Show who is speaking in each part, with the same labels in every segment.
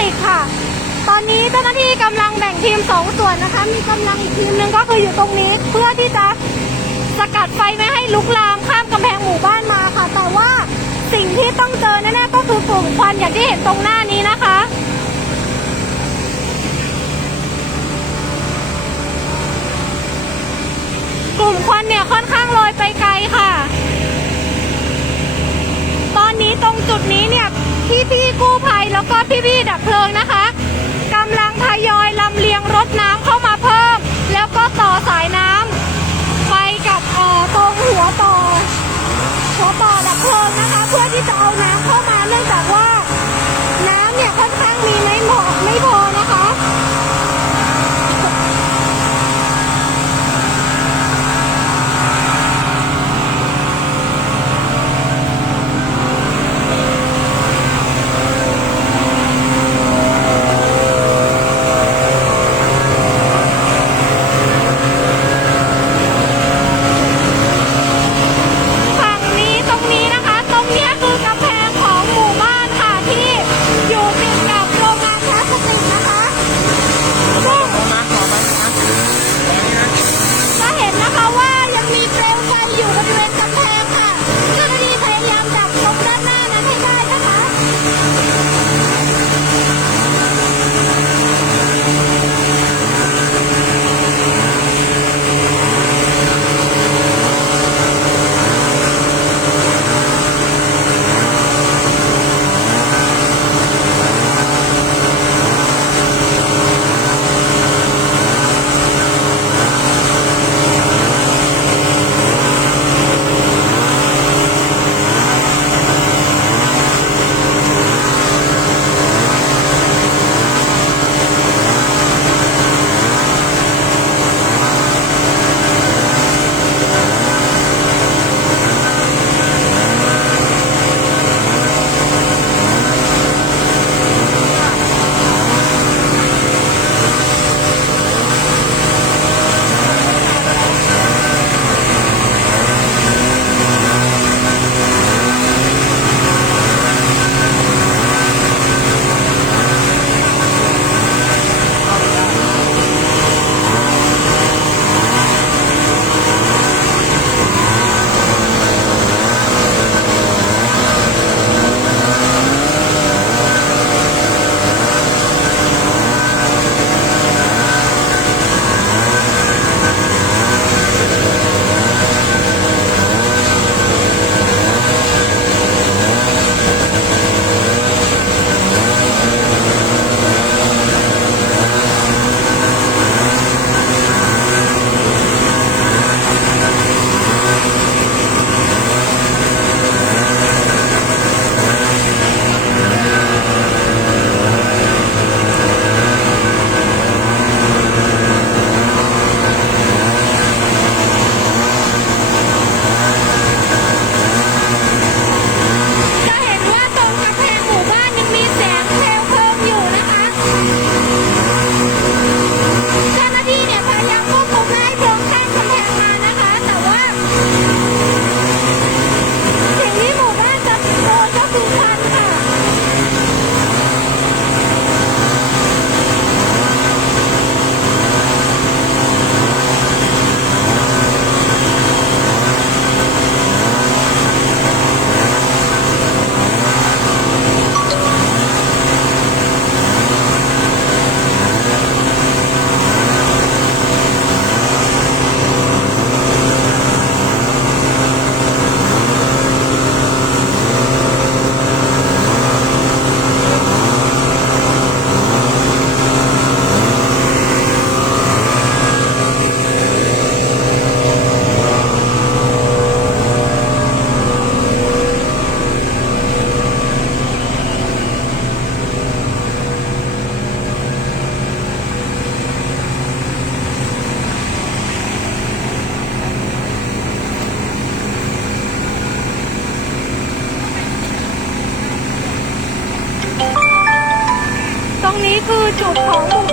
Speaker 1: ติกค่ะ ตอนนี้เจ้าหน้าที่กำลังแบ่งทีมสองส่วนนะคะ มีกำลังอีกทีมหนึ่งก็คืออยู่ตรงนี้ เพื่อที่จะสกัดไฟไม่ให้ลุกลามข้ามกำแพงหมู่บ้านมาค่ะ แต่ว่าสิ่งที่ต้องเจอแน่ๆก็คือกลุ่มควันอย่างที่เห็นตรงหน้านี้นะคะกลุ่มควันเนี่ยค่อนข้างลอยไปไกลค่ะ นี้ตรงจุดนี้เนี่ยพี่พี่ๆกู้ภัยแล้วก็พี่พี่ๆดับเพลิงนะคะกำลังทยอยลำเลียงรถน้ำเข้ามาเพิ่ม แล้วก็ต่อสายน้ำไปกับเออตรงหัวต่อหัวต่อดับเพลิงนะคะ เพื่อที่จะเอาน้ำเข้ามาเนื่องจากว่า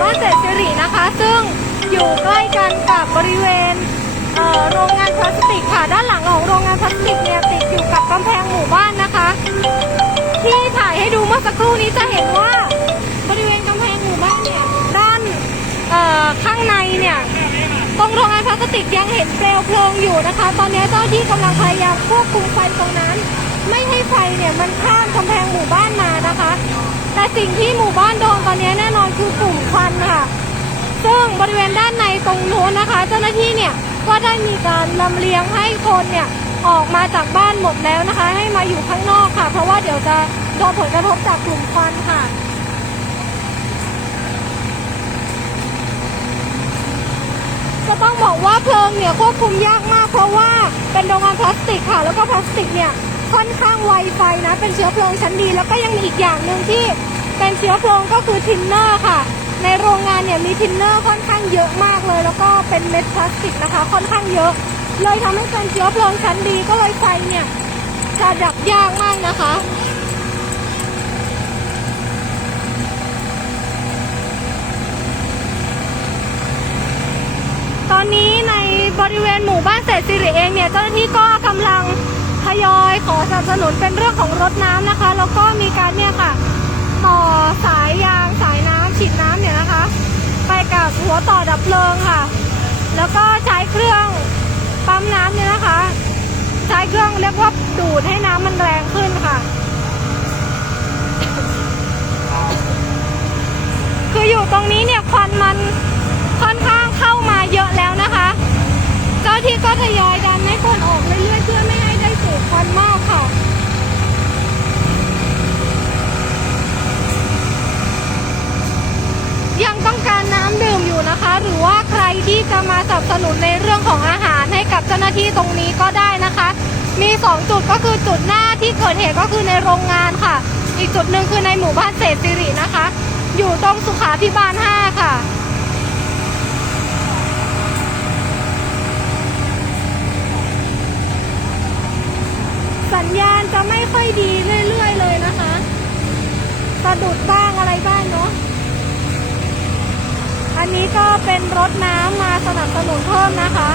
Speaker 1: านเศษสิรินะคะ ซึ่งอยู่ใกล้กันกับบริเวณเโรงงานพลาสติกค่ะ ด้านหลังของโรงงานพลาสติกเนี่ยติดอยู่กับกำแพงหมู่บ้านนะคะ ที่ถ่ายให้ดูเมื่อสักครู่นี้จะเห็นว่าบริเวณกำแพงหมู่บ้านเนี่ยด้านข้างในเนี่ยตรงโรงงานพลาสติกยังเห็นเปลวเพลิงอยู่นะคะ ตอนนี้เจ้าหน้าที่กำลังพยายามควบคุมไฟตรงนั้น ไม่ให้ไฟเนี่ยมันข้ามกำแพงหมู่บ้านมานะคะ แต่สิ่งที่หมู่บ้านโดนตอนนี้แน่นอนคือกลุ่มควันค่ะ ซึ่งบริเวณด้านในตรงโน้นนะคะ เจ้าหน้าที่เนี่ยก็ได้มีการลำเลียงให้คนเนี่ยออกมาจากบ้านหมดแล้วนะคะ ให้มาอยู่ข้างนอกค่ะ เพราะว่าเดี๋ยวจะโดนผลกระทบจากกลุ่มควันค่ะจะต้องบอกว่าเพลิงเนี่ยควบคุมยากมากเพราะว่าเป็นโรงงานพลาสติกค่ะ แล้วก็พลาสติกเนี่ย ค่อนข้างไวไฟนะ เป็นเชื้อเพลิงชั้นดี แล้วก็ยังมีอีกอย่างหนึ่งที่เป็นเชื้อเพลิงก็คือทินเนอร์ค่ะ ในโรงงานเนี่ยมีทินเนอร์ค่อนข้างเยอะมากเลย แล้วก็เป็นเม็ดพลาสติกนะคะ ค่อนข้างเยอะ เลยทำให้เป็นเชื้อเพลิงชั้นดีก็เลยไฟเนี่ยจะดับยากมากนะคะตอนนี้ในบริเวณหมู่บ้านเศรษฐสิริเองเนี่ยเจ้าหน้าที่ก็กำลัง ทยอยขอสนับสนุนเป็นเรื่องของรถน้ำนะคะ แล้วก็มีการเนี่ยค่ะ ต่อสายยางสายน้ำฉีดน้ำเนี่ยนะคะ ไปกับหัวต่อดับเพลิงค่ะ แล้วก็ใช้เครื่องปั๊มน้ำเนี่ยนะคะ ใช้เครื่องเรียกว่าดูดให้น้ำมันแรงขึ้นค่ะ คืออยู่ตรงนี้เนี่ยควันมันค่อนข้างเข้ามาเยอะแล้วนะคะ เจ้าที่ก็ทยอยดันให้คนออกเรื่อยๆเพื่อไม่ให้ได้สูดควันมากค่ะ ยังต้องการน้ำดื่มอยู่นะคะ หรือว่าใครที่ จะมาสนับสนุนในเรื่องของอาหารให้กับเจ้าหน้าที่ตรงนี้ก็ได้นะคะ มี 2 จุดก็คือจุดหน้าที่เกิดเหตุก็คือในโรงงานค่ะ อีกจุดหนึ่งคือในหมู่บ้านเศรษฐสิรินะคะ อยู่ตรงสุขาพิบาล 5 ค่ะสัญญาณจะไม่ค่อยดีเรื่อย ๆ เลยนะคะ สะดุดบ้างอะไรบ้างเนาะ อันนี้ก็เป็นรถน้ำมาสนับสนุนเพิ่มนะคะ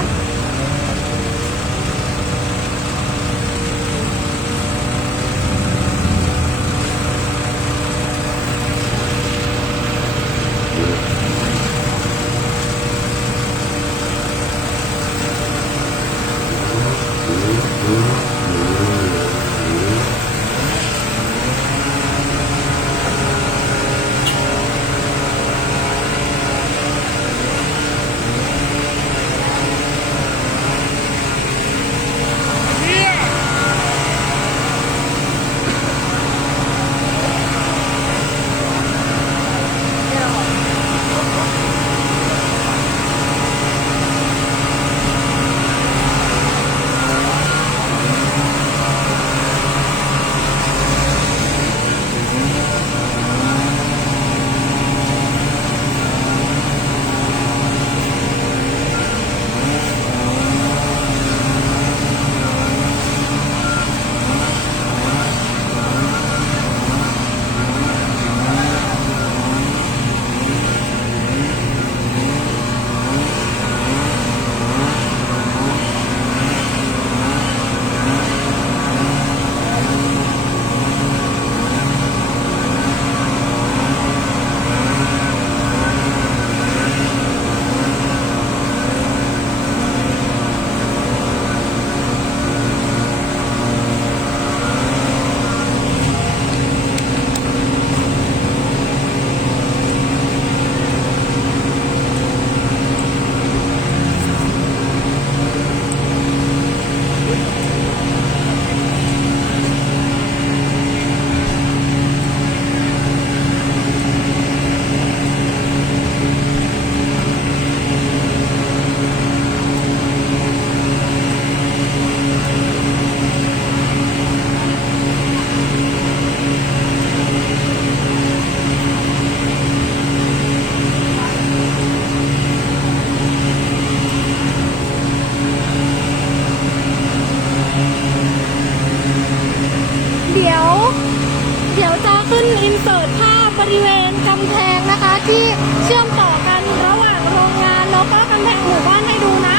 Speaker 1: ำแพงนะคะ ที่เชื่อมต่อกันระหว่างโรงงานแล้วก็กำแพงหมู่บ้านให้ดูนะ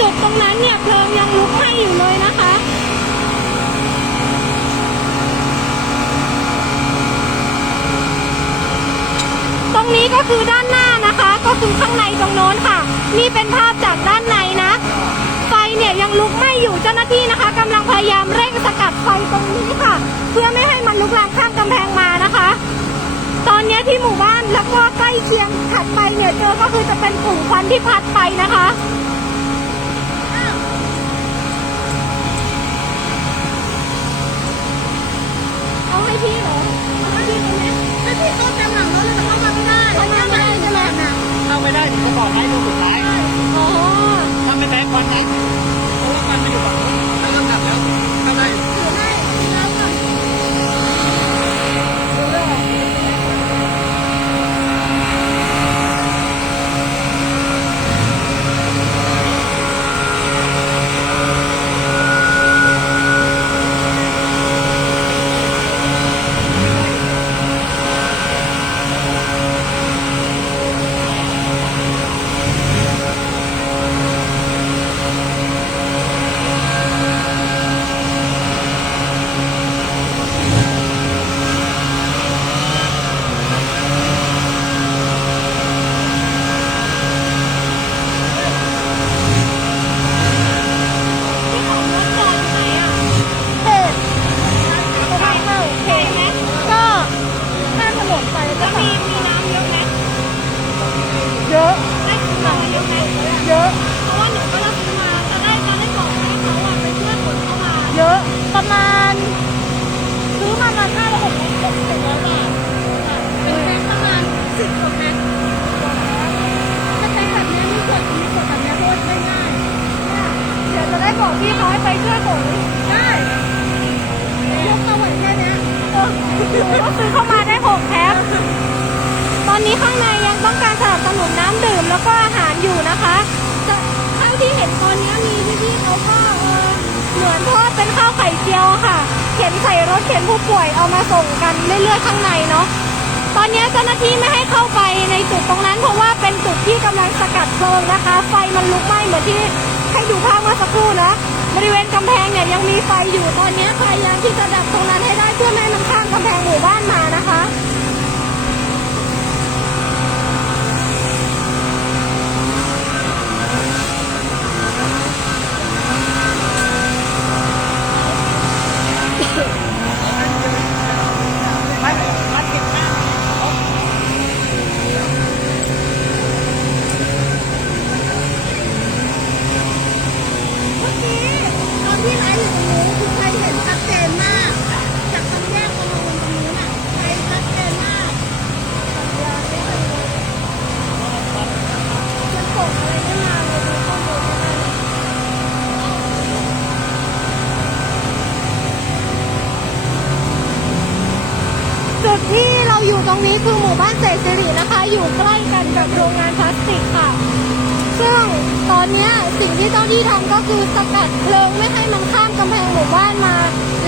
Speaker 1: จุดตรงนั้นเนี่ยเพลิงยังลุกไหม้อยู่เลยนะคะตรงนี้ก็คือด้านหน้านะคะ ก็คือข้างในตรงโน้นค่ะ นี่เป็นภาพจากด้านในนะ ไฟเนี่ยยังลุกไหม้อยู่เจ้าหน้าที่นะคะกำลังพยายามเร่งสกัดไฟตรงนี้ค่ะ เพื่อไม่ให้มันลุกลามข้ามกำแพงมา เคียงถัดไปเนี่ยเจอก็คือจะเป็นกลุ่มควันที่พัดไปนะคะเอาให้พี่เหรอเอาให้พี่ตรงนี้ให้พี่ต้นจำหลังรถเลยแต่เข้ามาไม่ได้เข้ามาไม่ได้ใช่ไหม
Speaker 2: เข้าไม่ได้ถึงจะบอกให้ดูสุดท้าย
Speaker 1: อ๋อ
Speaker 2: ถ้าไม่ได้ควันไหนเพราะว่าควันมันอยู่ฝั่งนู้นแล้วก็กลับแล้วเข้าได้
Speaker 1: ถือให้แล้วก่อนที่ของรถจอดไหนอะเพจตรงไหนเล่าเพจไหมก็ข้ามถนนไปก็มีมีน้ำเยอะไหมเยอะได้ซื้อมาเยอะไหมเยอะ เพราะว่าหนูก็รับซื้อมาจะได้จะได้บอกให้เขาอะไปช่วยขนเข้ามา เยอะประมาณ ซื้อมาประมาณห้าหกหกสิบร้อยบาทเป็นแพ็คประมาณสิบกว่าแพ็คถ้าใช้แบบนี้มีขวดมีขวดแบบนี้โคตรได้ง่ายเดี๋ยวจะได้บอกพี่เขาให้ไปช่วยขนได้ยกมาไหวแค่เนี้ยเออก็ซื้อเข้ามาได้หกแพ็คตอนนี้ข้างในยังต้องการสนับสนุนน้ำดื่มแล้วก็อาหารอยู่นะคะจะเท่าที่เห็นตอนนี้มีพี่ๆเขาก็เออ รถเข็นผู้ป่วยเอามาส่งกันเรื่อยๆข้างในเนาะตอนนี้เจ้าหน้าที่ไม่ให้เข้าไปในจุดตรงนั้น เพราะว่าเป็นจุดที่กำลังสกัดเพลิงนะคะ ไฟมันลุกไหม้เหมือนที่ให้ดูภาพเมื่อสักครู่นะบริเวณกำแพงเนี่ยยังมีไฟอยู่ตอนนี้พยายามที่จะดับตรงนั้นให้ได้เพื่อไม่ให้มันข้ามกำแพงหมู่บ้านมานะคะ
Speaker 2: มันมันเก็บมาก
Speaker 3: เมื่อกี้ตอนที่ไลฟ์อยู่ตรงนู้นคือใครเห็นชัดเจนมาก จากตรงแยกตรงนู้นตรงนู้นอะใครชัดเจนมากมันกดอะไรไม่มาเลยดูข้อมูลไม่ได้
Speaker 1: จุดที่เราอยู่ตรงนี้คือหมู่บ้านเศรษฐสิรินะคะ อยู่ใกล้กันกับโรงงานพลาสติกค่ะ ซึ่งตอนนี้สิ่งที่เจ้าที่ทำก็คือสกัดเพลิงไม่ให้มันข้ามกำแพงหมู่บ้านมา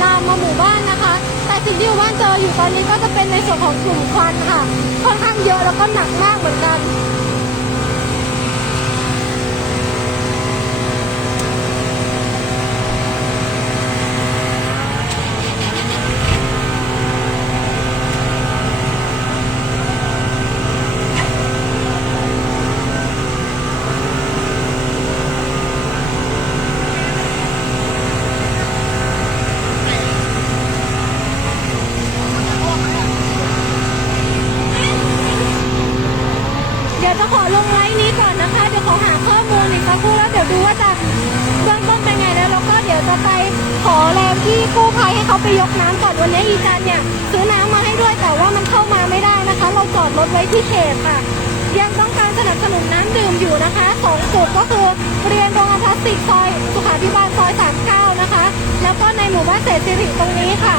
Speaker 1: ลามมาหมู่บ้านนะคะ แต่สิ่งที่หมู่บ้านเจออยู่ตอนนี้ก็จะเป็นในส่วนของกลุ่มควันค่ะ ค่อนข้างเยอะแล้วก็หนักมากเหมือนกัน เดี๋ ยวจะขอลงไลน์นี้ก่อนนะคะ เดี๋ยวขอหาข้อมูลอีกสักครู่แล้วเดี๋ยวดูว่าจะเบื้องต้นเป็นไงแล้วแล้วก็เดี๋ยวจะไปขอแรงที่กู้ภัยให้เขาไปยกน้ำก่อนวันนี้อีจันเนี่ยซื้อน้ำมาให้ด้วยแต่ว่ามันเข้ามาไม่ได้นะคะ เราจอดรถไว้ที่เขตค่ะ ยังต้องการสนับสนุนน้ำดื่มอยู่นะคะสองจุดก็คือเรียนโรงงานพลาสติกซอยสุขาภิบาลซอย39นะคะ แล้วก็ในหมู่บ้านเศรษฐสิริตรงนี้ค่ะ